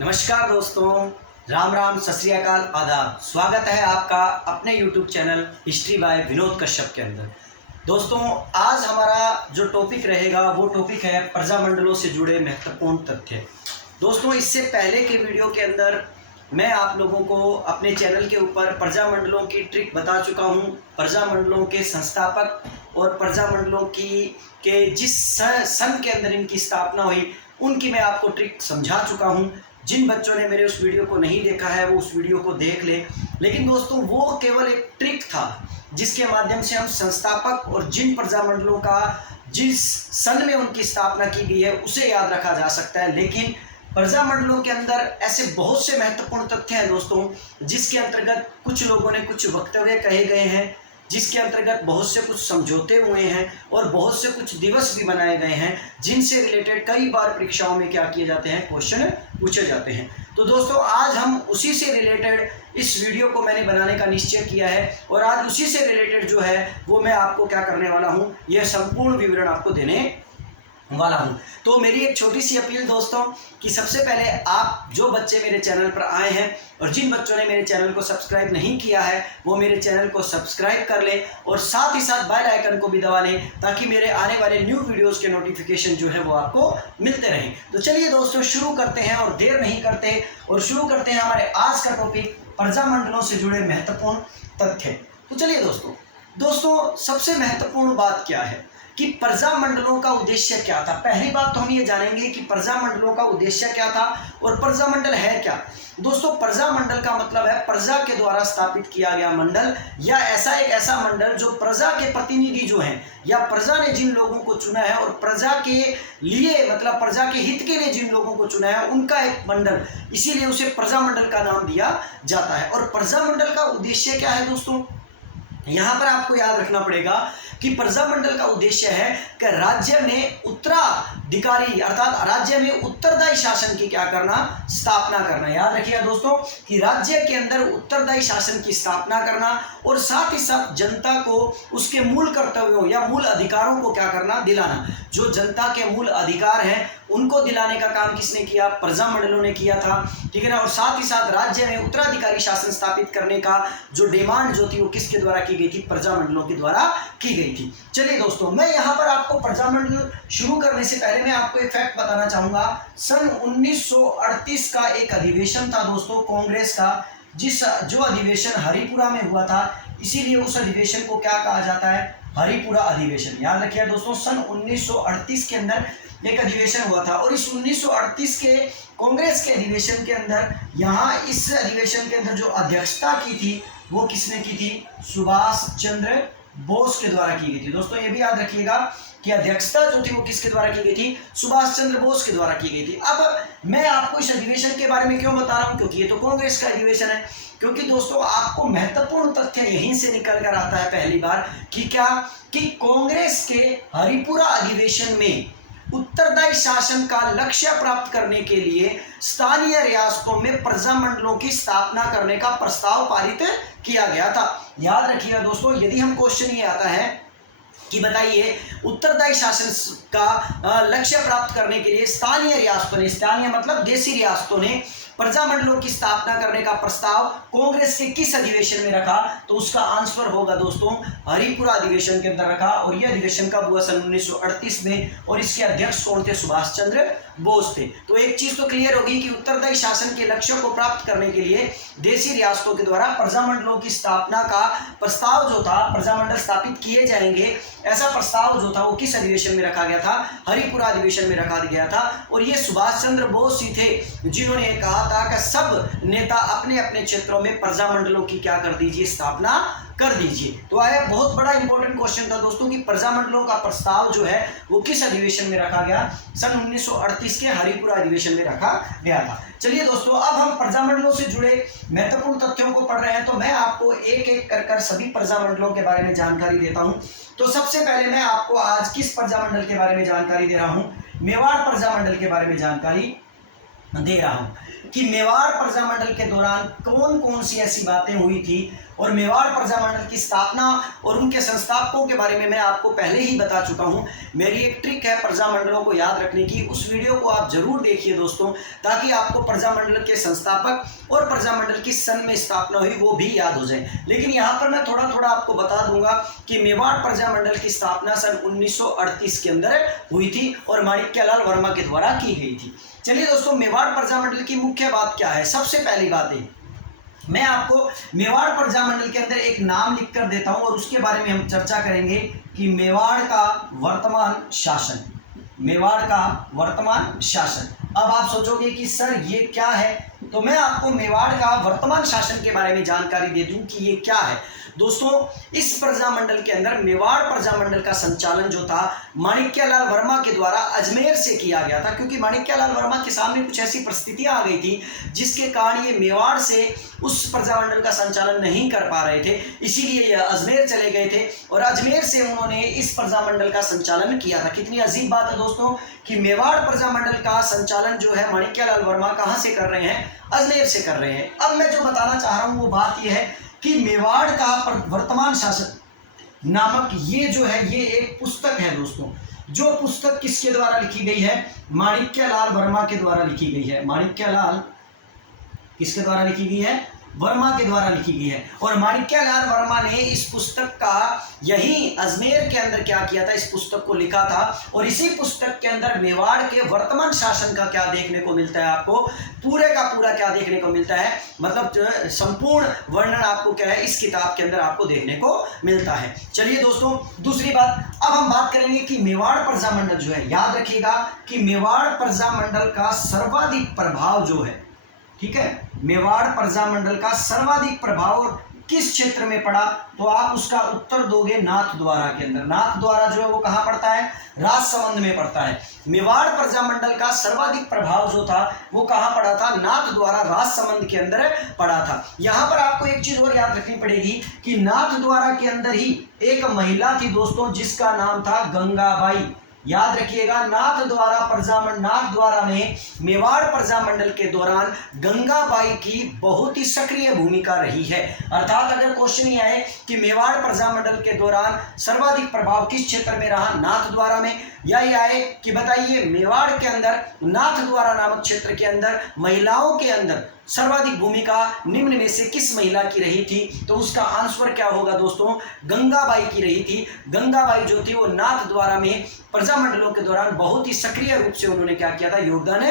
नमस्कार दोस्तों, राम राम, सत श्री अकाल, आदाब। स्वागत है आपका अपने YouTube channel history by Vinod Kashyap के अंदर। दोस्तों, आज हमारा जो टॉपिक रहेगा वो टॉपिक है प्रजामंडलों से जुड़े महत्वपूर्ण तथ्य। दोस्तों, इससे पहले के वीडियो के अंदर मैं आप लोगों को अपने चैनल के ऊपर प्रजामंडलों की ट्रिक बता चुका हूँ। प्रजामंडलों के संस्थापक और प्रजामंडलों के जिस सन के अंदर इनकी स्थापना हुई उनकी मैं आपको ट्रिक समझा चुका हूँ। जिन बच्चों ने मेरे उस वीडियो को नहीं देखा है वो उस वीडियो को देख ले। लेकिन दोस्तों, वो केवल एक ट्रिक था जिसके माध्यम से हम संस्थापक और जिन प्रजामंडलों का जिस सन में उनकी स्थापना की गई है उसे याद रखा जा सकता है। लेकिन प्रजामंडलों के अंदर ऐसे बहुत से महत्वपूर्ण तथ्य हैं दोस्तों, जिसके अंतर्गत कुछ लोगों ने कुछ वक्तव्य कहे गए हैं, जिसके अंतर्गत बहुत से कुछ समझौते हुए हैं और बहुत से कुछ दिवस भी बनाए गए हैं, जिनसे रिलेटेड कई बार परीक्षाओं में क्या किए जाते हैं, क्वेश्चन पूछे जाते हैं। तो दोस्तों, आज हम उसी से रिलेटेड इस वीडियो को मैंने बनाने का निश्चय किया है और आज उसी से रिलेटेड जो है वो मैं आपको क्या करने वाला हूँ, यह संपूर्ण विवरण आपको देने वाला हूं। तो मेरी एक छोटी सी अपील दोस्तों कि सबसे पहले आप जो बच्चे मेरे चैनल पर आए हैं और जिन बच्चों ने मेरे चैनल को सब्सक्राइब नहीं किया है वो मेरे चैनल को सब्सक्राइब कर ले और साथ ही साथ बेल आइकन को भी दबा लें ताकि मेरे आने वाले न्यू वीडियोस के नोटिफिकेशन जो है वो आपको मिलते रहें। तो चलिए दोस्तों, शुरू करते हैं और देर नहीं करते और शुरू करते हैं हमारे आज का टॉपिक, प्रजामंडलों से जुड़े महत्वपूर्ण तथ्य। तो चलिए दोस्तों, सबसे महत्वपूर्ण बात क्या है कि प्रजामंडलों का उद्देश्य क्या था। पहली बात तो हम ये जानेंगे कि प्रजामंडलों का उद्देश्य क्या था और प्रजामंडल है क्या। दोस्तों, प्रजामंडल का मतलब है प्रजा के द्वारा स्थापित किया गया मंडल या ऐसा मंडल जो प्रजा के प्रतिनिधि जो हैं या प्रजा ने जिन लोगों को चुना है और प्रजा के लिए मतलब प्रजा के हित के लिए जिन लोगों को चुना है उनका एक मंडल, इसीलिए उसे प्रजामंडल का नाम दिया जाता है। और प्रजामंडल का उद्देश्य क्या है दोस्तों, यहाँ पर आपको याद रखना पड़ेगा कि प्रजामंडल का उद्देश्य है कि राज्य में उत्तराधिकारी अर्थात राज्य में उत्तरदायी शासन की क्या करना, स्थापना करना। याद रखिएगा दोस्तों कि राज्य के अंदर उत्तरदायी शासन की स्थापना करना और साथ ही साथ जनता को उसके मूल कर्तव्यों या मूल अधिकारों को क्या करना, दिलाना। जो जनता के मूल अधिकार हैं उनको दिलाने का काम किसने किया, प्रजामंडलों ने किया था, ठीक है ना। और साथ ही साथ राज्य में उत्तराधिकारी शासन स्थापित करने का जो डिमांड जो थी वो किसके द्वारा की गई थी, प्रजामंडलों के द्वारा की गई थी। चलिए दोस्तों, मैं यहाँ पर आपको प्रजामंडल शुरू करने से पहले मैं आपको एक फैक्ट बताना चाहूंगा। सन 1938 का एक अधिवेशन था दोस्तों कांग्रेस का, जो अधिवेशन हरिपुरा में हुआ था, इसीलिए उस अधिवेशन को क्या कहा जाता है, हरिपुरा अधिवेशन। याद रखिए दोस्तों, सन 1938 के अंदर एक अधिवेशन हुआ था और इस 1938 के कांग्रेस के अधिवेशन के अंदर यहाँ इस अधिवेशन के अंदर जो अध्यक्षता की थी वो किसने की थी, सुभाष चंद्र बोस के द्वारा की गई थी। दोस्तों, ये भी याद रखिएगा कि अध्यक्षता जो थी वो किसके द्वारा की गई थी, सुभाष चंद्र बोस के द्वारा की गई थी। अब मैं आपको इस अधिवेशन के बारे में क्यों बता रहा हूँ, क्योंकि ये तो कांग्रेस का अधिवेशन है। क्योंकि दोस्तों, आपको महत्वपूर्ण तथ्य यहीं से निकल कर आता है पहली बार कि क्या कि कांग्रेस के हरिपुरा अधिवेशन में उत्तरदायी शासन का लक्ष्य प्राप्त करने के लिए स्थानीय रियासतों में प्रजामंडलों की स्थापना करने का प्रस्ताव पारित किया गया था। याद रखिएगा दोस्तों, यदि हम क्वेश्चन ये आता है कि बताइए उत्तरदायी शासन का लक्ष्य प्राप्त करने के लिए स्थानीय रियासतों ने, स्थानीय मतलब देशी रियासतों ने प्रजामंडलों की स्थापना करने का प्रस्ताव कांग्रेस के किस अधिवेशन में रखा, तो उसका आंसर होगा दोस्तों हरिपुरा अधिवेशन के अंदर रखा। और यह अधिवेशन कब हुआ, सन 1938 में, और इसके अध्यक्ष कौन थे, सुभाष चंद्र बोस थे। तो एक चीज तो क्लियर होगी कि उत्तरदायी शासन के लक्ष्यों को प्राप्त करने के लिए देशी रियासतों के द्वारा प्रजामंडलों की स्थापना का प्रस्ताव जो था, प्रजामंडल स्थापित किए जाएंगे ऐसा प्रस्ताव जो था वो किस अधिवेशन में रखा गया था, हरिपुरा अधिवेशन में रखा गया था। और ये सुभाष चंद्र बोस ही थे जिन्होंने कहा था कि सब नेता अपने अपने क्षेत्रों में प्रजामंडलों की क्या कर दीजिए, स्थापना कर दीजिए। तो आया बहुत बड़ा इंपॉर्टेंट क्वेश्चन था दोस्तों कि प्रजामंडलों का प्रस्ताव जो है वो किस अधिवेशन में रखा गया, सन 1938 के हरिपुरा अधिवेशन में रखा गया था। चलिए दोस्तों, अब हम प्रजामंडलों से जुड़े महत्वपूर्ण तथ्यों को पढ़ रहे हैं, तो मैं आपको एक एक कर सभी प्रजामंडलों के बारे में जानकारी देता हूं। तो सबसे पहले मैं आपको आज किस प्रजामंडल के बारे में जानकारी दे रहा हूं, मेवाड़ प्रजामंडल के बारे में जानकारी दे रहा हूं कि मेवाड़ प्रजामंडल के दौरान कौन कौन सी ऐसी बातें हुई थी और मेवाड़ प्रजामंडल की स्थापना और उनके संस्थापकों के बारे में मैं आपको पहले ही बता चुका हूं। मेरी एक ट्रिक है प्रजामंडलों को याद रखने की, उस वीडियो को आप जरूर देखिए दोस्तों, ताकि आपको प्रजामंडल के संस्थापक और प्रजामंडल किस सन में स्थापना हुई वो भी याद हो जाए। लेकिन यहाँ पर मैं थोड़ा थोड़ा आपको बता दूंगा कि मेवाड़ प्रजामंडल की स्थापना सन 1938 के अंदर हुई थी और माणिक्यलाल वर्मा के द्वारा की गई थी। चलिए दोस्तों, मेवाड़ प्रजामंडल की मुख्य बात क्या है। सबसे पहली बात है, मैं आपको मेवाड़ प्रजामंडल के अंदर एक नाम लिख कर देता हूं और उसके बारे में हम चर्चा करेंगे कि मेवाड़ का वर्तमान शासन, मेवाड़ का वर्तमान शासन। अब आप सोचोगे कि सर ये क्या है, तो मैं आपको मेवाड़ का वर्तमान शासन के बारे में जानकारी दे दूं कि ये क्या है। दोस्तों, इस प्रजामंडल के अंदर मेवाड़ प्रजामंडल का संचालन जो था माणिक्यलाल वर्मा के द्वारा अजमेर से किया गया था, क्योंकि माणिक्यलाल वर्मा के सामने कुछ ऐसी परिस्थितियां आ गई थी जिसके कारण ये मेवाड़ से उस प्रजामंडल का संचालन नहीं कर पा रहे थे, इसीलिए ये अजमेर चले गए थे और अजमेर से उन्होंने इस प्रजामंडल का संचालन किया था। कितनी अजीब बात है दोस्तों कि मेवाड़ प्रजामंडल का संचालन जो है माणिक्यलाल वर्मा कहाँ से कर रहे हैं, अजमेर से कर रहे हैं। अब मैं जो बताना चाह रहा हूँ वो बात यह है कि मेवाड़ का वर्तमान शासन नामक ये जो है ये एक पुस्तक है दोस्तों, जो पुस्तक किसके द्वारा लिखी गई है, माणिक्यलाल वर्मा के द्वारा लिखी गई है। माणिक्यलाल किसके द्वारा लिखी गई है, वर्मा के द्वारा लिखी गई है। और माणिक्यलाल वर्मा ने इस पुस्तक का यही अजमेर के अंदर क्या किया था, इस पुस्तक को लिखा था और इसी पुस्तक के अंदर मेवाड़ के वर्तमान शासन का क्या देखने को मिलता है, आपको पूरे का पूरा क्या देखने को मिलता है, मतलब संपूर्ण वर्णन आपको क्या है इस किताब के अंदर आपको देखने को मिलता है। चलिए दोस्तों, दूसरी बात, अब हम बात करेंगे कि मेवाड़ प्रजामंडल जो है, याद रखिएगा कि मेवाड़ प्रजामंडल का सर्वाधिक प्रभाव जो है, ठीक है, मेवाड़ प्रजामंडल का सर्वाधिक प्रभाव किस क्षेत्र में पड़ा, तो आप उसका उत्तर दोगे नाथद्वारा के अंदर। नाथद्वारा जो है वो कहाँ पड़ता है, राजसमंद में पड़ता है। मेवाड़ प्रजामंडल का सर्वाधिक प्रभाव जो था वो कहाँ पड़ा था, नाथद्वारा राजसमंद के अंदर पड़ा था। यहाँ पर आपको एक चीज और याद रखनी पड़ेगी कि नाथद्वारा के अंदर ही एक महिला थी दोस्तों जिसका नाम था गंगाबाई। याद रखिएगा, नाथद्वारा में मेवाड़ प्रजामंडल के दौरान गंगाबाई की बहुत ही सक्रिय भूमिका रही है। अर्थात अगर क्वेश्चन ये आए कि मेवाड़ प्रजामंडल के दौरान सर्वाधिक प्रभाव किस क्षेत्र में रहा, नाथद्वारा में, या ये आए कि बताइए मेवाड़ के अंदर नाथद्वारा नामक क्षेत्र के अंदर महिलाओं के अंदर सर्वाधिक भूमिका निम्न में से किस महिला की रही थी, तो उसका आंसर क्या होगा दोस्तों, गंगाबाई की रही थी। गंगाबाई जो थी वो नाथद्वारा में प्रजामंडलों के दौरान बहुत ही सक्रिय रूप से उन्होंने क्या किया था, योगदान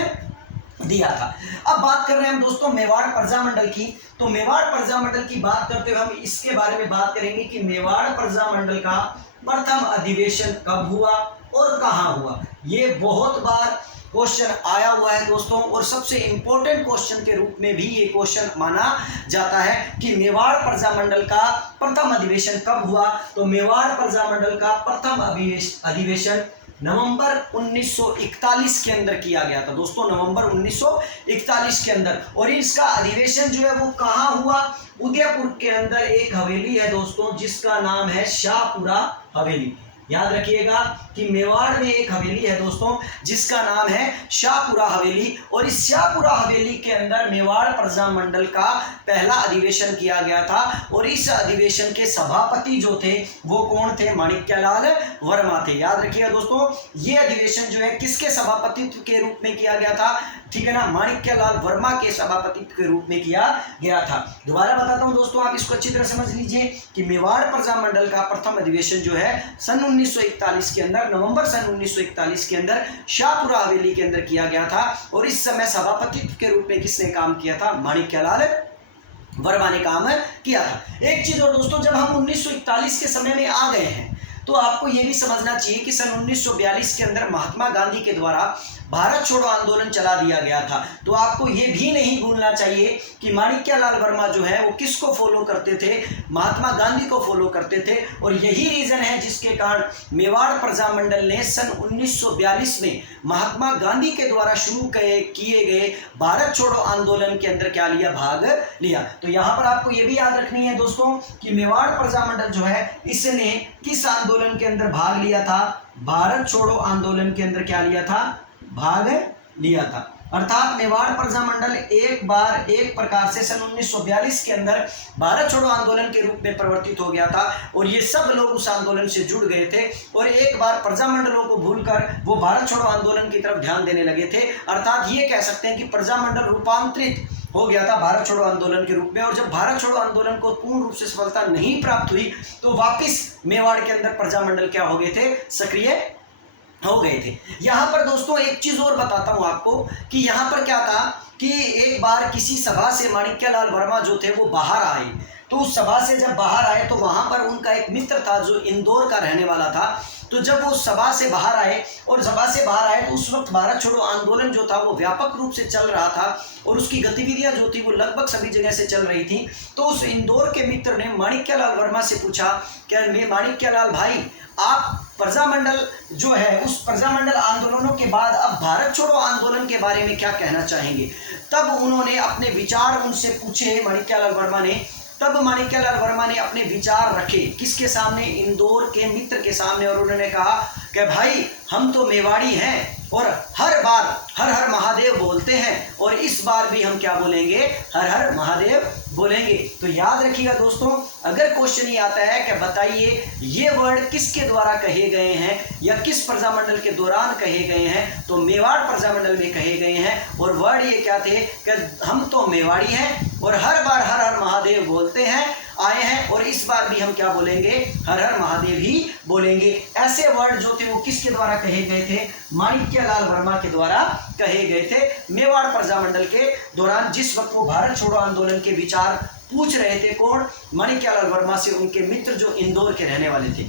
दिया था। अब बात कर रहे हैं हम दोस्तों मेवाड़ प्रजामंडल की, तो मेवाड़ प्रजामंडल की बात करते हुए हम इसके बारे में बात करेंगे कि मेवाड़ प्रजामंडल का प्रथम अधिवेशन कब हुआ और कहाँ हुआ। ये बहुत बार क्वेश्चन आया हुआ है दोस्तों और सबसे इंपॉर्टेंट क्वेश्चन के रूप में भी ये क्वेश्चन माना जाता है कि मेवाड़ प्रजामंडल का प्रथम अधिवेशन कब हुआ, तो मेवाड़ प्रजामंडल का प्रथम अधिवेशन नवंबर 1941 के अंदर किया गया था दोस्तों, नवंबर 1941 के अंदर। और इसका अधिवेशन जो है वो कहाँ हुआ, उदयपुर के अंदर एक हवेली है दोस्तों जिसका नाम है शाहपुरा हवेली। याद रखिएगा कि मेवाड़ में एक हवेली है दोस्तों जिसका नाम है शाहपुरा हवेली, और इस शाहपुरा हवेली के अंदर मेवाड़ प्रजामंडल का पहला अधिवेशन किया गया था। और इस अधिवेशन के सभापति जो थे वो कौन थे, माणिक्यलाल वर्मा थे। याद रखिएगा दोस्तों, ये अधिवेशन जो है किसके सभापतित्व के रूप में किया गया था, ठीक है ना, माणिक्यलाल वर्मा के सभापतित्व के रूप में किया गया था। दोबारा बताता हूं दोस्तों, आप इसको अच्छी तरह समझ लीजिए कि मेवाड़ प्रजामंडल का प्रथम अधिवेशन जो है सन 1941 के अंदर, नवंबर सन 1941 के अंदर शाहपुरा हवेली के अंदर किया गया था। और इस समय सभापतित्व के रूप में किसने काम किया था, माणिक्यलाल वर्मा ने काम किया था। एक चीज और दोस्तों, जब हम 1941 के समय में आ गए हैं तो आपको यह भी समझना चाहिए कि सन 1942 के अंदर महात्मा गांधी के द्वारा भारत छोड़ो आंदोलन चला दिया गया था। तो आपको ये भी नहीं भूलना चाहिए कि माणिक्यलाल वर्मा जो है वो किसको फॉलो करते थे, महात्मा गांधी को फॉलो करते थे। और यही रीजन है जिसके कारण मेवाड़ प्रजामंडल ने सन 1942 में महात्मा गांधी के द्वारा शुरू किए गए भारत छोड़ो आंदोलन के अंदर क्या लिया, भाग लिया। तो यहाँ पर आपको ये भी याद रखनी है दोस्तों कि मेवाड़ प्रजामंडल जो है इसने किस आंदोलन के अंदर भाग लिया था, भारत छोड़ो आंदोलन के अंदर क्या लिया था, भाग लिया था। अर्थात मेवाड़ प्रजामंडल एक बार एक प्रकार से सन 1942 के अंदर भारत छोड़ो आंदोलन के रूप में परिवर्तित हो गया था और ये सब लोग उस आंदोलन से जुड़ गए थे और एक बार प्रजामंडलों को भूलकर वो भारत छोड़ो आंदोलन की तरफ ध्यान देने लगे थे। अर्थात ये कह सकते हैं कि प्रजामंडल रूपांतरित हो गया था भारत छोड़ो आंदोलन के रूप में। और जब भारत छोड़ो आंदोलन को पूर्ण रूप से सफलता नहीं प्राप्त हुई तो वापस मेवाड़ के अंदर प्रजामंडल क्या हो गए थे, सक्रिय हो गए थे। यहाँ पर दोस्तों एक चीज और बताता हूँ आपको कि यहाँ पर क्या था कि एक बार किसी सभा से माणिक्यलाल वर्मा जो थे वो बाहर आए, तो उस सभा से जब बाहर आए तो वहां पर उनका एक मित्र था जो इंदौर का रहने वाला था। तो जब वो सभा से बाहर आए और सभा से बाहर आए तो उस वक्त भारत छोड़ो आंदोलन जो था वो व्यापक रूप से चल रहा था और उसकी गतिविधियां जो थी वो लगभग सभी जगह से चल रही थी। तो उस इंदौर के मित्र ने माणिक्यलाल वर्मा से पूछा कि माणिक्यलाल भाई, आप प्रजामंडल जो है उस प्रजामंडल आंदोलनों के बाद अब भारत छोड़ो आंदोलन के बारे में क्या कहना चाहेंगे। तब उन्होंने अपने विचार उनसे पूछे माणिक्यलाल वर्मा ने। तब माणिक्यलाल वर्मा ने अपने विचार रखे किसके सामने, इंदौर के मित्र के सामने, और उन्होंने कहा कि भाई हम तो मेवाड़ी हैं और हर बार हर हर महादेव बोलते हैं और इस बार भी हम क्या बोलेंगे, हर हर महादेव बोलेंगे। तो याद रखिएगा दोस्तों, अगर क्वेश्चन ये आता है कि बताइए ये वर्ड किसके द्वारा कहे गए हैं या किस प्रजामंडल के दौरान कहे गए हैं, तो मेवाड़ प्रजामंडल में कहे गए हैं। और वर्ड ये क्या थे कि हम तो मेवाड़ी हैं और हर बार हर हर महादेव बोलते हैं आए हैं और इस बार भी हम क्या बोलेंगे, हर हर महादेव ही बोलेंगे। ऐसे वर्ड जो थे वो किसके द्वारा कहे गए थे, माणिक्यलाल वर्मा के द्वारा कहे गए थे मेवाड़ प्रजामंडल के दौरान, जिस वक्त वो भारत छोड़ो आंदोलन के विचार पूछ रहे थे। कौन, माणिक्यलाल वर्मा से उनके मित्र जो इंदौर के रहने वाले थे।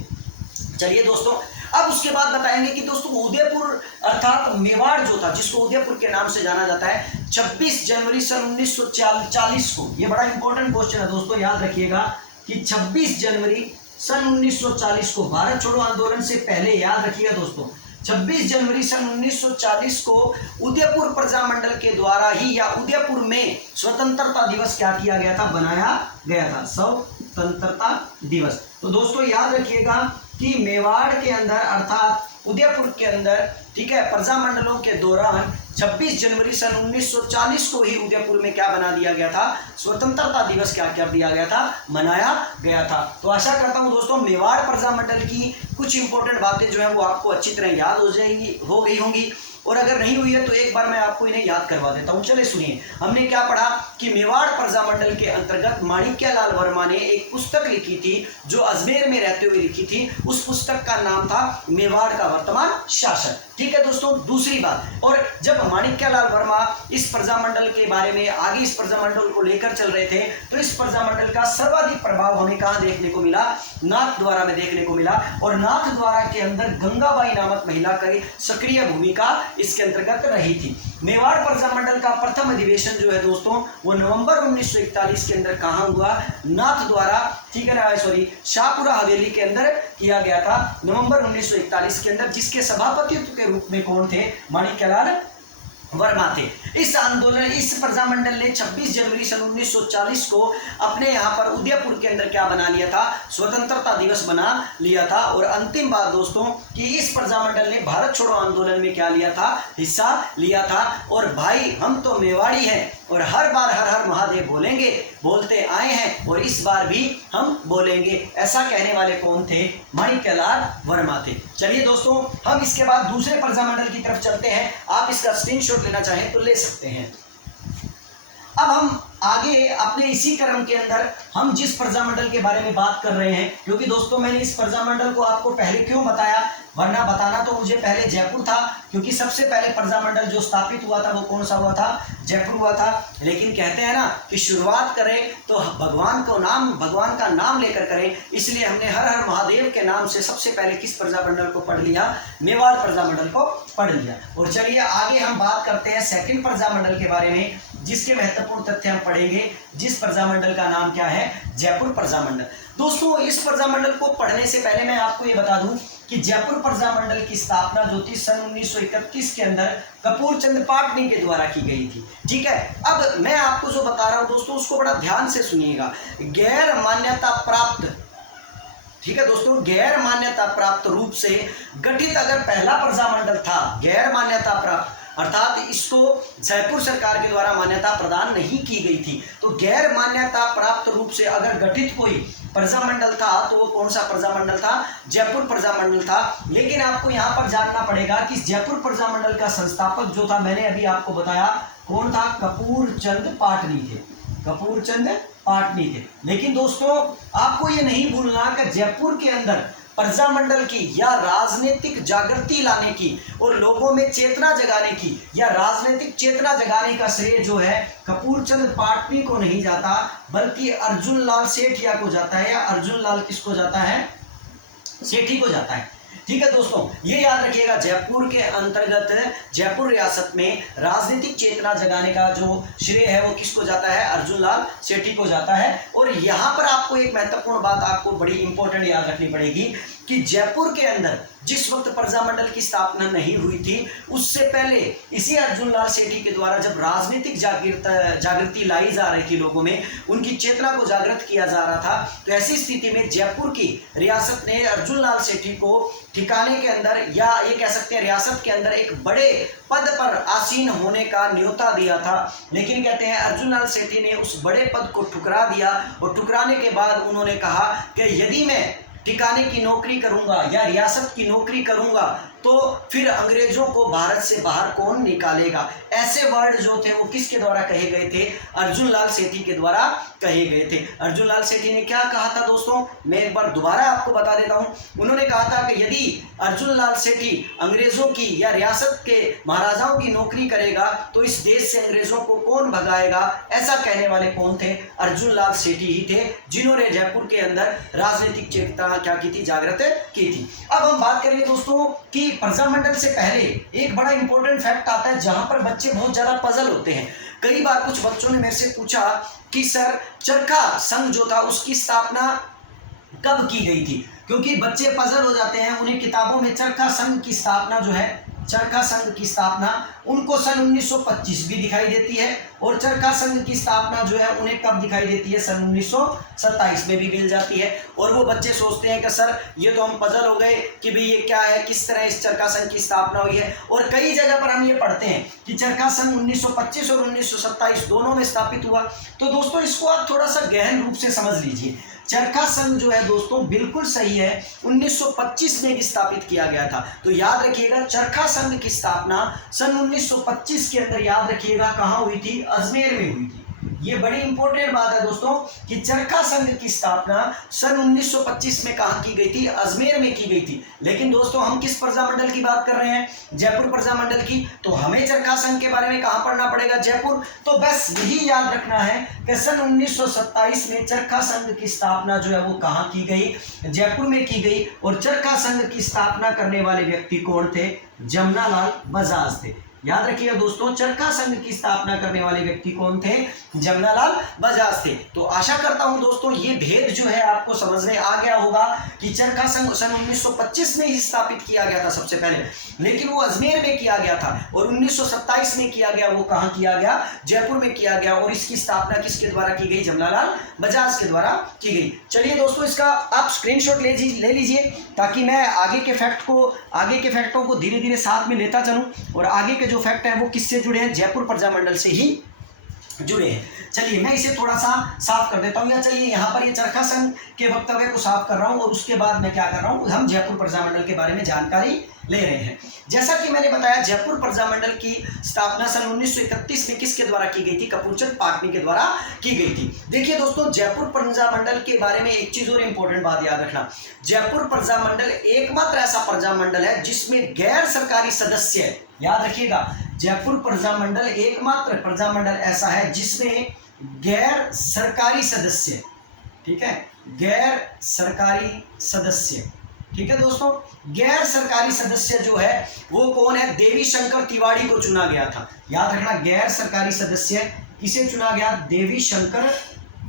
चलिए दोस्तों, अब उसके बाद बताएंगे कि दोस्तों उदयपुर अर्थात मेवाड़ जो था, जिसको उदयपुर के नाम से जाना जाता है, 26 जनवरी सन 1940 को, ये बड़ा इंपॉर्टेंट क्वेश्चन है दोस्तों, याद रखिएगा कि 26 जनवरी सन 1940 को, भारत छोड़ो आंदोलन से पहले, याद रखिएगा दोस्तों, 26 जनवरी सन 1940 को उदयपुर प्रजामंडल के द्वारा ही या उदयपुर में स्वतंत्रता दिवस क्या किया गया था, बनाया गया था, स्वतंत्रता दिवस। तो दोस्तों याद रखिएगा कि मेवाड़ के अंदर अर्थात उदयपुर के अंदर, ठीक है, प्रजामंडलों के दौरान 26 जनवरी सन 1940 को ही उदयपुर में क्या बना दिया गया था, स्वतंत्रता दिवस क्या कर दिया गया था, मनाया गया था। तो आशा करता हूं दोस्तों मेवाड़ प्रजामंडल की कुछ इंपॉर्टेंट बातें जो है वो आपको अच्छी तरह याद हो गई होंगी, और अगर नहीं हुई है तो एक बार मैं आपको इन्हें याद करवा देता हूं। चलिए सुनिए, हमने क्या पढ़ा कि मेवाड़ प्रजामंडल के अंतर्गत माणिक्यलाल वर्मा ने एक पुस्तक लिखी थी जो अजमेर में रहते हुए लिखी थी। उस पुस्तक का नाम था मेवाड़ का वर्तमान शासक। ठीक है दोस्तों, दूसरी बात, और जब माणिक्यलाल वर्मा इस प्रजामंडल के बारे में आगे इस प्रजामंडल को लेकर चल रहे थे तो इस प्रजामंडल का सर्वाधिक प्रभाव हमें कहां देखने को मिला, नाथ द्वारा में देखने को मिला। और नाथ द्वारा के अंदर गंगाबाई नामक महिला की सक्रिय भूमिका इसके अंतर्गत रही थी। मेवाड़ प्रजामंडल का प्रथम अधिवेशन जो है दोस्तों वो नवंबर 1941 के अंदर कहां हुआ, नाथ द्वारा, ठीक है ना, सॉरी, शाहपुरा हवेली के अंदर किया गया था नवंबर 1941 के अंदर, जिसके सभापतित्व के रूप में कौन थे, माणिक्यलाल वर्मा थे। इस आंदोलन, इस प्रजामंडल ने 26 जनवरी सन 1940 को अपने यहाँ पर उदयपुर के अंदर क्या बना लिया था, स्वतंत्रता दिवस बना लिया था। और अंतिम बात दोस्तों कि इस प्रजामंडल ने भारत छोड़ो आंदोलन में क्या लिया था, हिस्सा लिया था। और भाई हम तो मेवाड़ी हैं और हर बार हर हर महादेव बोलेंगे, बोलते आए हैं और इस बार भी हम बोलेंगे, ऐसा कहने वाले कौन थे, माणिक्यलाल वर्मा थे। चलिए दोस्तों, हम इसके बाद दूसरे प्रजामंडल की तरफ चलते हैं। आप इसका स्क्रीनशॉट लेना चाहें तो ले सकते हैं। अब हम आगे अपने इसी क्रम के अंदर हम जिस प्रजामंडल के बारे में बात कर रहे हैं, क्योंकि दोस्तों मैंने इस प्रजामंडल को आपको पहले क्यों बताया, वरना बताना तो मुझे पहले जयपुर था, क्योंकि सबसे पहले प्रजामंडल जो स्थापित हुआ था वो कौन सा हुआ था, जयपुर हुआ था। लेकिन कहते हैं ना कि शुरुआत करें तो भगवान का नाम लेकर करें, इसलिए हमने हर हर महादेव के नाम से सबसे पहले किस प्रजामंडल को पढ़ लिया, मेवाड़ प्रजामंडल को पढ़ लिया। और चलिए आगे हम बात करते हैं सेकंड प्रजामंडल के बारे में, जिसके महत्वपूर्ण तथ्य हम पढ़ेंगे, जिस प्रजामंडल का नाम क्या है, जयपुर प्रजामंडल। दोस्तों इस प्रजामंडल को पढ़ने से पहले मैं आपको ये बता दूं कि जयपुर प्रजामंडल की स्थापना जो थी सन 1931 के अंदर कपूर चंद पाटनी के द्वारा की गई थी। ठीक है, अब मैं आपको जो बता रहा हूं दोस्तों उसको बड़ा ध्यान से सुनिएगा। गैर मान्यता प्राप्त, ठीक है दोस्तों, गैर मान्यता प्राप्त रूप से गठित अगर पहला प्रजामंडल था, गैर मान्यता प्राप्त, अर्थात इसको जयपुर सरकार के द्वारा मान्यता प्रदान नहीं की गई थी। तो गैर मान्यता प्राप्त रूप से अगर गठित कोई प्रजामंडल था तो वो कौन सा प्रजामंडल था? जयपुर प्रजामंडल था। लेकिन आपको यहाँ पर जानना पड़ेगा कि जयपुर प्रजामंडल का संस्थापक जो था, मैंने अभी आपको बताया कौन था? कपूर चंद पाटनी थे। कपूर चंद पाटनी थे। लेकिन दोस्तों आपको ये नहीं भूलना कि जयपुर के अंदर प्रजामंडल की या राजनीतिक जागृति लाने की और लोगों में चेतना जगाने की या राजनीतिक चेतना जगाने का श्रेय जो है कपूर चंद पाटनी को नहीं जाता, बल्कि अर्जुन लाल सेठिया को जाता है, या अर्जुन लाल किसको जाता है? सेठी को जाता है। ठीक है दोस्तों, ये याद रखिएगा, जयपुर के अंतर्गत जयपुर रियासत में राजनीतिक चेतना जगाने का जो श्रेय है वो किसको जाता है? अर्जुन लाल सेठी को जाता है। और यहाँ पर आपको एक महत्वपूर्ण बात आपको बड़ी इंपॉर्टेंट याद रखनी पड़ेगी कि जयपुर के अंदर जिस वक्त प्रजामंडल की स्थापना नहीं हुई थी, उससे पहले इसी अर्जुन लाल सेठी के द्वारा जब राजनीतिक जागृति लाई जा रही थी, लोगों में उनकी चेतना को जागृत किया जा रहा था, तो ऐसी स्थिति में जयपुर की रियासत ने अर्जुन लाल सेठी को ठिकाने के अंदर, या ये कह सकते हैं रियासत के अंदर, एक बड़े पद पर आसीन होने का न्योता दिया था। लेकिन कहते हैं अर्जुन लाल सेठी ने उस बड़े पद को ठुकरा दिया, और ठुकराने के बाद उन्होंने कहा कि यदि मैं ठिकाने की नौकरी करूंगा या रियासत की नौकरी करूंगा तो फिर अंग्रेजों को भारत से बाहर कौन निकालेगा। ऐसे वर्ड जो थे वो किसके द्वारा कहे गए थे? अर्जुन लाल सेठी के द्वारा कहे गए थे। अर्जुन लाल सेठी ने क्या कहा था दोस्तों, मैं एक बार दोबारा आपको बता देता हूं। उन्होंने कहा था कि यदि अर्जुन लाल सेठी अंग्रेजों की या रियासत के महाराजाओं की नौकरी करेगा तो इस देश से अंग्रेजों को कौन भगाएगा। ऐसा कहने वाले कौन थे? अर्जुन लाल सेठी ही थे, जिन्होंने जयपुर के अंदर राजनीतिक चेतना क्या की थी? जागृत की थी। अब हम बात करेंगे दोस्तों कि प्रजामंडल से पहले एक बड़ा इंपॉर्टेंट फैक्ट आता है जहां पर बच्चे बहुत ज्यादा पजल होते हैं। कई बार कुछ बच्चों ने मेरे से पूछा कि सर चरखा संघ जो था उसकी स्थापना कब की गई थी, क्योंकि बच्चे पजल हो जाते हैं। उन्हें किताबों में चरखा संघ की स्थापना जो है, चरखा संघ की स्थापना उनको सन 1925 भी दिखाई देती है, और चरखा संघ की स्थापना जो है उन्हें कब दिखाई देती है? सन 1927 में भी मिल जाती है। और वो बच्चे सोचते हैं कि सर ये तो हम पजल हो गए कि भाई ये क्या है, किस तरह इस चरखा संघ की स्थापना हुई है। और कई जगह पर हम ये पढ़ते हैं कि चरखा संघ 1925 और 1927 दोनों में स्थापित हुआ। तो दोस्तों इसको आप थोड़ा सा गहन रूप से समझ लीजिए। चरखा संघ जो है दोस्तों बिल्कुल सही है, 1925 में भी स्थापित किया गया था। तो याद रखिएगा चरखा संघ की स्थापना सन 1925 के अंदर, याद रखिएगा कहाँ हुई थी? अजमेर में हुई थी। ये बड़ी इंपॉर्टेंट बात है दोस्तों कि चरखा संघ की स्थापना सन 1925 में कहाँ की गई थी? अजमेर में की गई थी। लेकिन दोस्तों हम किस प्रजामंडल की बात कर रहे हैं? जयपुर प्रजामंडल की। तो हमें चरखा संघ के बारे में कहाँ पढ़ना पड़ेगा? जयपुर। तो बस यही याद रखना है कि सन 1927 में चरखा संघ की स्थापना जो है वो कहाँ की गई? जयपुर में की गई। और चरखा संघ की स्थापना करने वाले व्यक्ति कौन थे? जमनालाल बजाज थे। याद रखिएगा दोस्तों चरखा संघ की स्थापना करने वाले व्यक्ति कौन थे? जमनालाल बजाज थे। तो आशा करता हूं दोस्तों ये भेद जो है आपको समझ में आ गया होगा कि चरखा संघ सन 1925 में ही स्थापित किया गया था सबसे पहले, लेकिन वो अजमेर में किया गया था। और 1927 में किया गया, वो कहाँ किया गया? जयपुर में किया गया। और इसकी स्थापना किसके द्वारा की गई? जमनालाल बजाज के द्वारा की गई। चलिए दोस्तों इसका आप स्क्रीनशॉट ले लीजिए ताकि मैं आगे के फैक्टों को धीरे धीरे साथ में लेता चलूं, और आगे के जो फैक्ट है वो किससे जुड़े हैं? जयपुर प्रजामंडल से ही जुड़े हैं। चलिए मैं इसे थोड़ा सा साफ कर देता हूं, या चलिए यहाँ पर ये चरखा संघ के वक्तव्य को साफ कर रहा हूं, और उसके बाद मैं क्या कर रहा हूं, हम जयपुर प्रजामंडल के बारे में जानकारी ले रहे हैं। जैसा कि मैंने बताया जयपुर प्रजामंडल की स्थापना सन 1931 में किसके द्वारा की गई थी? कपूरचंद पाटनी के द्वारा की गई थी। देखिए दोस्तों जयपुर प्रजामंडल के बारे में एक चीज और इंपॉर्टेंट बात याद रखना, जयपुर प्रजामंडल एकमात्र ऐसा प्रजामंडल है जिसमें गैर सरकारी सदस्य, याद रखिएगा जयपुर प्रजामंडल एकमात्र प्रजामंडल ऐसा है जिसमें गैर सरकारी सदस्य, ठीक है, गैर सरकारी सदस्य, ठीक है दोस्तों, गैर सरकारी सदस्य जो है वो कौन है? देवी शंकर तिवारी को चुना गया था। याद रखना गैर सरकारी सदस्य किसे चुना गया? देवी शंकर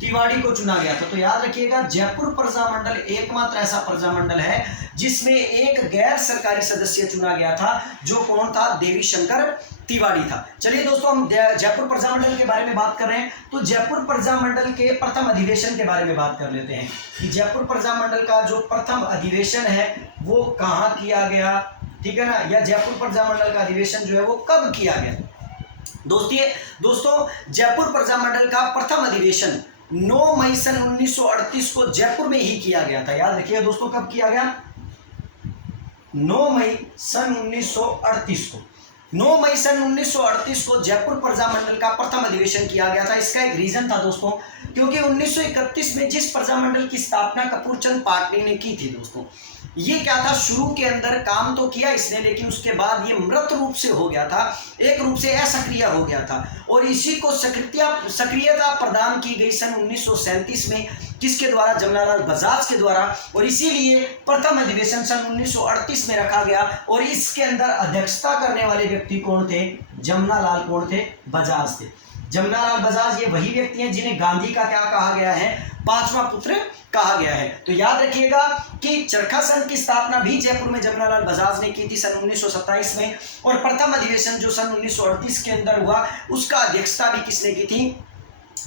तिवारी को चुना गया था। तो याद रखिएगा जयपुर प्रजामंडल एकमात्र ऐसा प्रजामंडल है जिसमें एक गैर सरकारी सदस्य चुना गया था, जो कौन था? देवी शंकर तिवारी था। चलिए दोस्तों हम जयपुर प्रजामंडल के बारे में बात कर रहे हैं, तो जयपुर प्रजामंडल के प्रथम अधिवेशन के बारे में बात कर लेते हैं कि जयपुर प्रजामंडल का जो प्रथम अधिवेशन है वो कहाँ किया गया, ठीक है ना, या जयपुर प्रजामंडल का अधिवेशन जो है वो कब किया गया। दोस्तों जयपुर प्रजामंडल का प्रथम अधिवेशन 9 मई सन 1938 को जयपुर में ही किया गया था। याद रखिएगा दोस्तों, कब किया गया, 9 मई सन 1938 को। 9 मई सन 1938 को जयपुर प्रजामंडल का प्रथम अधिवेशन किया गया था। इसका एक रीजन था दोस्तों, क्योंकि 1931 में जिस प्रजामंडल की स्थापना कपूर चंद पाटनी ने की थी दोस्तों, ये क्या था, शुरू के अंदर काम तो किया इसने, लेकिन उसके बाद ये मृत रूप से हो गया था, एक रूप से असक्रिय हो गया था, और इसी को सक्रियता प्रदान की गई सन 1937 में, किसके द्वारा, जमनालाल बजाज के द्वारा। और इसीलिए प्रथम अधिवेशन सन 1938 में रखा गया, और इसके अंदर अध्यक्षता करने वाले व्यक्ति कौन थे, जमनालाल कौन थे, बजाज थे। जमनालाल बजाज ये वही व्यक्ति हैं जिन्हें गांधी का क्या कहा गया है, पांचवा पुत्र कहा गया है। तो याद रखिएगा कि चरखा संघ की स्थापना भी जयपुर में जमनालाल बजाज ने की थी सन 1927 में, और प्रथम अधिवेशन जो सन 1938 के अंदर हुआ उसका अध्यक्षता भी किसने की थी,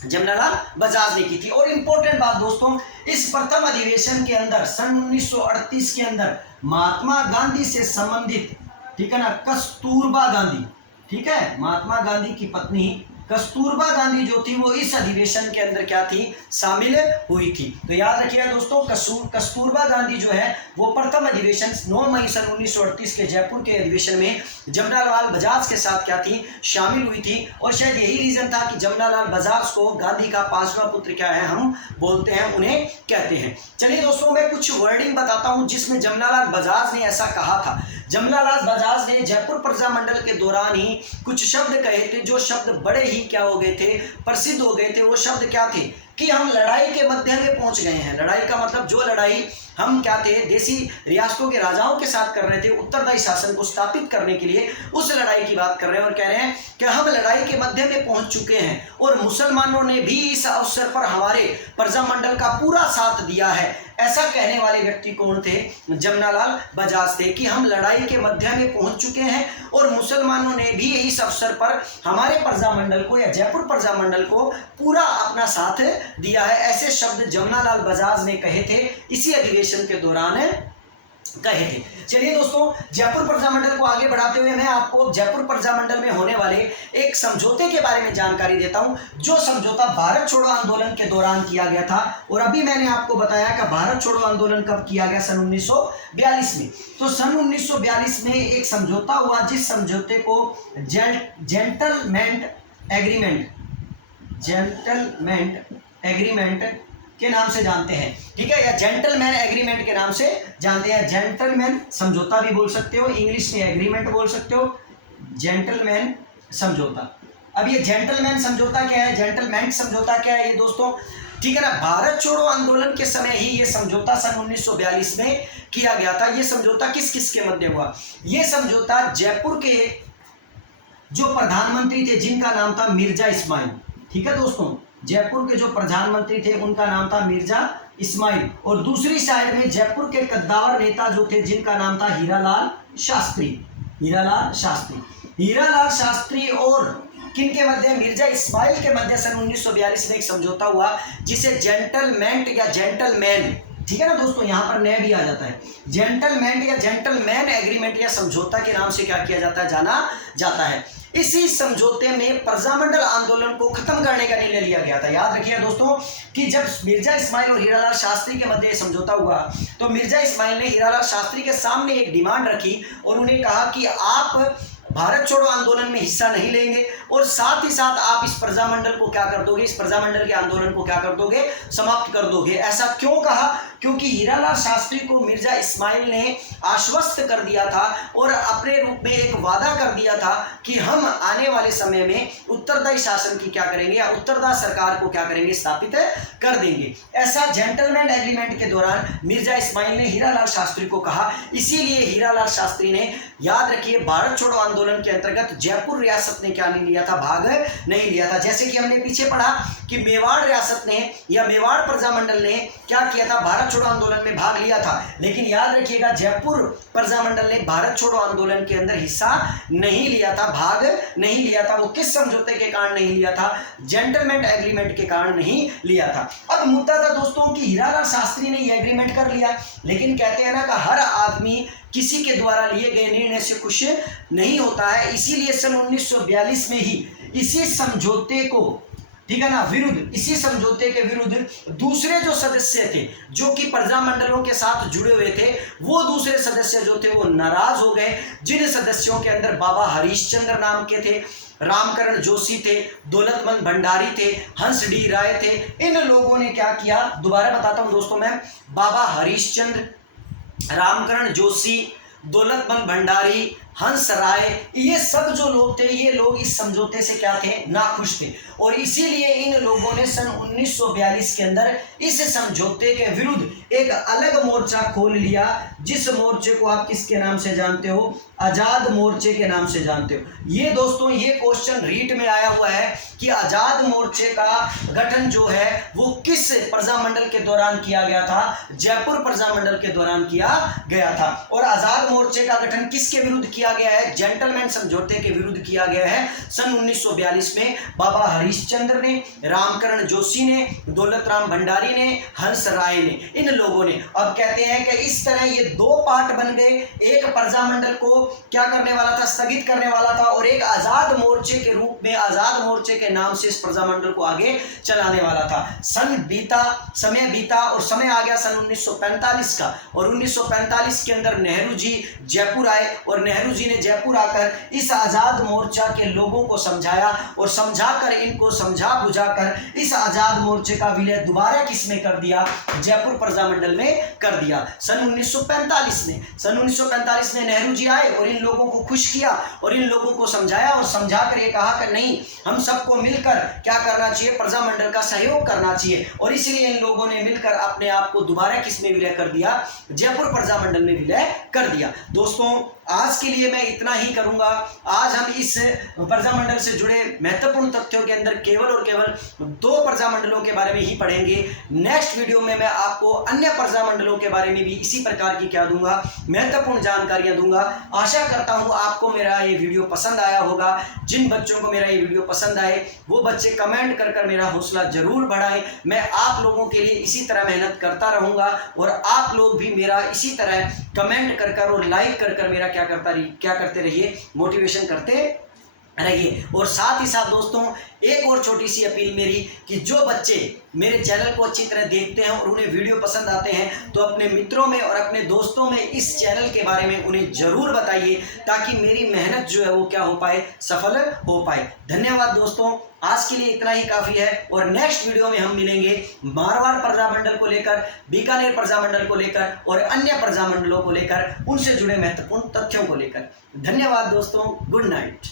जमनालाल बजाज ने की थी। और इंपॉर्टेंट बात दोस्तों, इस प्रथम अधिवेशन के अंदर सन 1938 के अंदर महात्मा गांधी से संबंधित, ठीक है ना, कस्तूरबा गांधी, ठीक है, महात्मा गांधी की पत्नी कस्तूरबा गांधी जो थी वो इस अधिवेशन के अंदर क्या थी, शामिल हुई थी। तो याद रखिएगा दोस्तों, कस्तूरबा गांधी जो है वो प्रथम अधिवेशन 9 मई सन 1938 के जयपुर के अधिवेशन में जमनालाल बजाज के साथ क्या थी, शामिल हुई थी। और शायद यही रीजन था कि जमनालाल बजाज को गांधी का पांचवा पुत्र क्या है, हम बोलते हैं, उन्हें कहते हैं। चलिए दोस्तों, मैं कुछ वर्डिंग बताता हूं जिसमें जमनालाल बजाज ने ऐसा कहा था। जमनालाल बजाज ने जयपुर प्रजामंडल के दौरान ही कुछ शब्द कहे थे, जो शब्द बड़े ही क्या हो गए थे, प्रसिद्ध हो गए थे। वो शब्द क्या थे कि हम लड़ाई के मध्य में पहुंच गए हैं। लड़ाई का मतलब जो लड़ाई हम क्या थे, देसी रियासतों के राजाओं के साथ कर रहे थे उत्तरदायी शासन को स्थापित करने के लिए, उस लड़ाई की बात कर रहे हैं। और कह रहे हैं कि हम लड़ाई के मध्य में पहुंच चुके हैं, और मुसलमानों ने भी इस अवसर पर हमारे प्रजामंडल का पूरा साथ दिया है। ऐसा कहने वाले व्यक्ति कौन थे, जमनालाल बजाज थे, कि हम लड़ाई के मध्य में पहुंच चुके हैं और मुसलमानों ने भी इस अवसर पर हमारे प्रजामंडल को या जयपुर प्रजामंडल को पूरा अपना साथ दिया है। ऐसे शब्द जमनालाल बजाज ने कहे थे, इसी अधिवेशन के दौरान कहे थे। चलिए दोस्तों, जयपुर प्रजामंडल को आगे बढ़ाते हुए मैं आपको जयपुर प्रजामंडल में होने वाले एक समझौते के बारे में जानकारी देता हूं, जो समझौता भारत छोड़ो आंदोलन के दौरान किया गया था। और अभी मैंने आपको बताया कि भारत छोड़ो आंदोलन कब किया गया, सन 1942 में। तो सन 1942 में एक समझौता हुआ, जिस समझौते को जेंटलमैन एग्रीमेंट के नाम से जानते हैं, ठीक है, या जेंटलमैन एग्रीमेंट के नाम से जानते हैं। जेंटलमैन समझौता भी बोल सकते हो, इंग्लिश में एग्रीमेंट बोल सकते हो, जेंटलमैन समझौता। अब ये जेंटलमैन समझौता क्या है, जेंटलमैन समझौता क्या है ये दोस्तों, ठीक है ना। भारत छोड़ो आंदोलन के समय ही ये समझौता सन 1942 में किया गया था। ये समझौता किस किस के मध्य हुआ, ये समझौता जयपुर के जो प्रधानमंत्री थे जिनका नाम था मिर्जा इस्माइल, ठीक है दोस्तों, जयपुर के जो प्रधानमंत्री थे उनका नाम था मिर्जा इस्माइल, और दूसरी साइड में जयपुर के कद्दावर नेता जो थे जिनका नाम था हीरालाल शास्त्री और किनके मध्य, मिर्जा इस्माइल के मध्य सन 1942 में एक समझौता हुआ, जिसे जेंटलमैन या जेंटलमैन, ठीक है ना दोस्तों, यहाँ पर नया भी आ जाता है, जेंटलमैन या जेंटलमैन एग्रीमेंट या समझौता के नाम से क्या किया जाता है, जाना जाता है। इसी समझौते में प्रजामंडल आंदोलन को खत्म करने का निर्णय लिया गया था। याद रखिए दोस्तों कि जब मिर्जा इस्माइल और हीरालाल शास्त्री के मध्य समझौता हुआ, तो मिर्जा इस्माइल ने हीरालाल शास्त्री के सामने एक डिमांड रखी और उन्हें कहा कि आप भारत छोड़ो आंदोलन में हिस्सा नहीं लेंगे, और साथ ही साथ आप इस प्रजामंडल को क्या कर दोगे, इस प्रजामंडल के आंदोलन को क्या कर दोगे, समाप्त कर दोगे। ऐसा क्यों कहा, क्योंकि हीरालाल शास्त्री को मिर्जा इस्माइल ने आश्वस्त कर दिया था और अपने रूप में एक वादा कर दिया था कि हम आने वाले समय में उत्तरदायी शासन की क्या करेंगे, या उत्तरदायी सरकार को क्या करेंगे, स्थापित कर देंगे। ऐसा जेंटलमैन एग्रीमेंट के दौरान मिर्जा इस्माइल ने हीरालाल शास्त्री को कहा। इसीलिए हीरालाल शास्त्री ने, याद रखिए, भारत छोड़ो आंदोलन के अंतर्गत जयपुर रियासत ने क्या नहीं लिया था, भाग नहीं लिया था। जैसे कि हमने पीछे पढ़ा कि मेवाड़ रियासत ने या मेवाड़ प्रजामंडल ने क्या किया था, भारत छोड़ो आंदोलन में भाग लिया था। लेकिन याद रखिएगा, जयपुर प्रजामंडल ने भारत छोड़ो आंदोलन के अंदर हिस्सा नहीं लिया था, भाग नहीं लिया था। वो किस समझौते के कारण नहीं लिया था, जेंटलमैन एग्रीमेंट के कारण नहीं लिया था। अब मुद्दा था दोस्तों कि हीरालाल शास्त्री ने ये एग्रीमेंट कर लिया, लेकिन कहते हैं ना कि हर आदमी किसी के द्वारा लिए गए निर्णय से खुश नहीं होता है। इसीलिए सन 1942 में ही इसी समझौते को, ठीक है ना, विरुद्ध, इसी समझौते के विरुद्ध दूसरे जो सदस्य थे जो कि प्रजामंडलों के साथ जुड़े हुए थे, वो दूसरे सदस्य जो थे वो नाराज हो गए। जिन सदस्यों के अंदर बाबा हरीशचंद्र नाम के थे, रामकरण जोशी थे, दौलतमंद भंडारी थे, हंस डी राय थे, इन लोगों ने क्या किया, दोबारा बताता हूं दोस्तों मैं, बाबा हरीशचंद्र, रामकरण जोशी, दौलतमंद भंडारी, हंस राय, ये सब जो लोग थे, ये लोग इस समझौते से क्या थे, नाखुश थे। और इसीलिए इन लोगों ने सन 1942 के अंदर इस समझौते के विरुद्ध एक अलग मोर्चा खोल लिया, जिस मोर्चे को आप किसके नाम से जानते हो, आजाद मोर्चे के नाम से जानते हो। ये दोस्तों ये क्वेश्चन रीट में आया हुआ है कि आजाद मोर्चे का गठन जो है वो किस प्रजामंडल के दौरान किया गया था, जयपुर प्रजामंडल के दौरान किया गया था। और आजाद मोर्चे का गठन किसके विरुद्ध किया गया है, जेंटलमैन समझौते के विरुद्ध किया गया है सन 1942 में। बाबा हरीशचंद्र ने, रामकरण जोशी ने, दौलत राम भंडारी ने, हंस राय ने, इन लोगों ने। अब कहते हैं कि इस तरह ये दो पार्ट बन गए, एक प्रजामंडल को क्या करने वाला था, स्थगित करने वाला था, और एक आजाद मोर्चे के रूप में, आजाद मोर्चे के नाम से इस प्रजामंडल को आगे चलाने वाला था। समय बीता और समय आ गया सन 1945 का, और 1945 के अंदर नेहरू जी जयपुर आए, और नेहरू जी ने जयपुर आकर इस आजाद मोर्चा के लोगों को समझाया, और समझाकर इनको समझा बुझाकर इस आजाद मोर्चे का विलय दोबारा किसमें कर दिया, जयपुर प्रजामंडल में कर दिया सन 1945 में। सन 1945 में नेहरू जी आए और इन लोगों को खुश किया, और इन लोगों को समझाया, और समझाकर ये कहा कि नहीं, हम सबको मिलकर क्या करना चाहिए, प्रजामंडल का सहयोग करना चाहिए। और इसलिए इन लोगों ने मिलकर अपने आप को दोबारा किसमें विलय कर दिया, जयपुर प्रजामंडल में विलय कर दिया। दोस्तों आज के लिए मैं इतना ही करूंगा। आज हम इस प्रजामंडल से जुड़े महत्वपूर्ण तथ्यों के अंदर केवल और केवल 2 प्रजामंडलों के बारे में ही पढ़ेंगे। नेक्स्ट वीडियो में मैं आपको अन्य प्रजामंडलों के बारे में भी इसी प्रकार की क्या दूंगा, महत्वपूर्ण जानकारियां दूंगा। आशा करता हूं आपको मेरा ये वीडियो पसंद आया होगा। जिन बच्चों को मेरा ये वीडियो पसंद आए वो बच्चे कमेंट कर मेरा हौसला जरूर बढ़ाएं। मैं आप लोगों के लिए इसी तरह मेहनत करता रहूंगा, और आप लोग भी मेरा इसी तरह कमेंट कर और लाइक कर मेरा क्या करते रहिए, मोटिवेशन करते रहिए। और साथ ही साथ दोस्तों एक और छोटी सी अपील मेरी, कि जो बच्चे मेरे चैनल को अच्छी तरह देखते हैं और उन्हें वीडियो पसंद आते हैं, तो अपने मित्रों में और अपने दोस्तों में इस चैनल के बारे में उन्हें जरूर बताइए, ताकि मेरी मेहनत जो है वो क्या हो पाए, सफल हो पाए। धन्यवाद दोस्तों, आज के लिए इतना ही काफ़ी है, और नेक्स्ट वीडियो में हम मिलेंगे मारवाड़ प्रजामंडल को लेकर, बीकानेर प्रजामंडल को लेकर, और अन्य प्रजामंडलों को लेकर, उनसे जुड़े महत्वपूर्ण तथ्यों को लेकर। धन्यवाद दोस्तों, गुड नाइट।